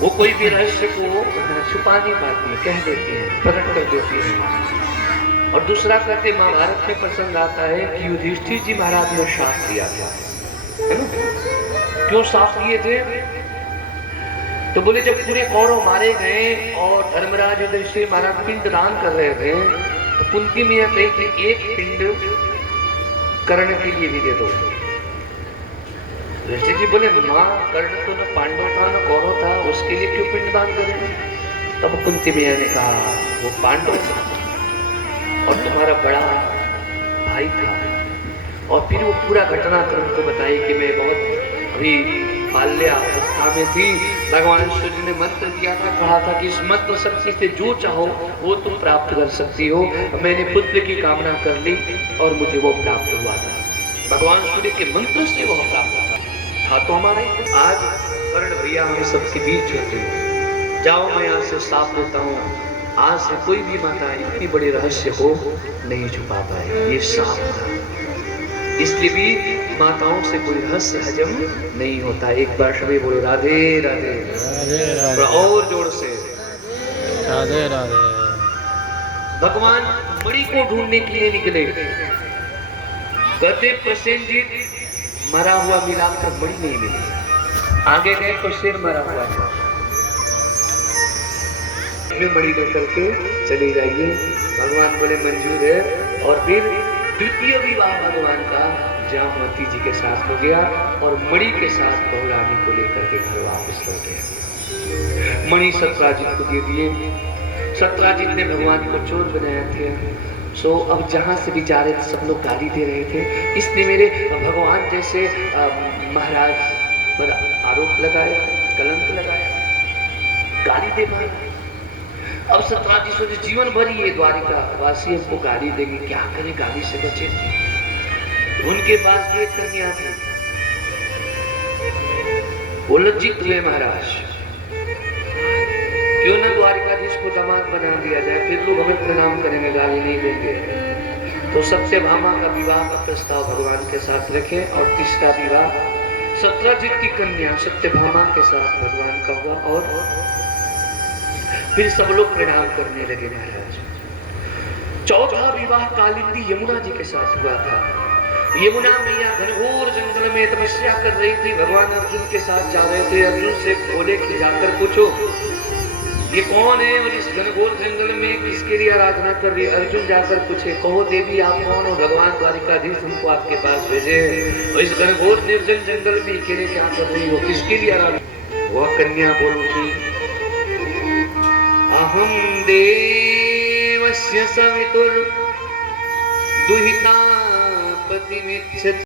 वो कोई भी रहस्य को छुपा नहीं पाती, कह देती है, प्रकट कर देती है। और दूसरा कहते महाभारत में प्रसंग आता है कि युधिष्ठिर जी महाराज ने श्राप दिया था, है ना? क्यों श्राप दिए थे? तो बोले जब पूरे कौरव मारे गए और धर्मराज युधिष्ठिर महाराज पिंड दान कर रहे थे, तो कुंती में कही कि एक पिंड कर्ण के लिए भी दे दो। युधिष्ठिर जी बोले माँ, कर्ण तो न पांडव था न कौरव था, उसके लिए क्यों पिंड दान करें? तब कुंती मैया ने कहा वो पांडव था और तुम्हारा बड़ा भाई था। और फिर वो पूरा घटनाक्रम को बताई कि मैं बहुत अभी बाल्यावस्था में थी, भगवान शिव जी ने मंत्र दिया था, कहा था कि इस मंत्र शक्ति से जो चाहो वो तुम प्राप्त कर सकती हो। मैंने पुत्र की कामना कर ली और मुझे वो प्राप्त हुआ था, भगवान सूर्य के मंत्र से वो प्राप्त था। तो हमारे आज कर्ण भैया हम सबके बीच होते, जाओ मैं यहाँ से साफ देता हूँ, आज से कोई भी माता इतनी बड़ी रहस्य को नहीं छुपा पाए, ये साफ था। इसलिए भी माताओं से कोई रहस्य हजम नहीं होता। एक बार सभी बोले राधे राधे, राधे और जोर से राधे राधे। भगवान मणि को ढूंढने के लिए निकले, कहते प्रसेनजीत मरा हुआ मिला कर मणि नहीं मिली। आगे गए तो शेर मरा हुआ था, मणि लेकर के चले जाइए। भगवान बोले मंजूर है। और फिर द्वितीय विवाह भगवान का जामवती जी के साथ हो गया और मणि के साथ बहुरानी को लेकर के घर वापस लौट गए। मणि सत्यराजित को दे दिए। सत्यराजित ने भगवान को चोर बनाया थे। सो अब जहां से भी जा रहे थे सब लोग गाली दे रहे थे, इसने मेरे भगवान जैसे महाराज पर आरोप लगाया, कलंक लगाया, गाली दे मारा। अब सत्यराजित सोचे जीवन भर ये द्वारिका वासी हमको गाली देंगे, क्या करें गाली से बचे। उनके पास ये कन्या थी, वो लज्जित हुए महाराज, क्यों ना द्वारिकाधीश को दामाद बना दिया जाए, फिर लोग हमें प्रणाम करेंगे, गाली नहीं देंगे। तो सत्यभामा का विवाह का प्रस्ताव भगवान के साथ रखे और तीसरा विवाह सत्यजित की कन्या सत्यभामा के साथ भगवान का हुआ। और फिर सब लोग प्रणाम करने लगे महाराज। चौथा विवाह कालिंदी यमुना जी के साथ हुआ था। यमुना मैया घनघोर जंगल में तपस्या कर रही थी, भगवान अर्जुन के साथ जा रहे थे। अर्जुन से बोले कि जाकर पूछो ये कौन है और इस घनघोर जंगल में किसके लिए आराधना कर रही है। अर्जुन जाकर पूछे, कहो देवी आप कौन हो, भगवान द्वारिकाधीश हमको आपके पास भेजे, और इस घनघोर निर्जन जंगल में अकेले क्या कर रही हो, किसके लिए आराधना। वह कन्या बोल उठी, अहम देवस्य सवितुर दुहिता पतिमिच्छति।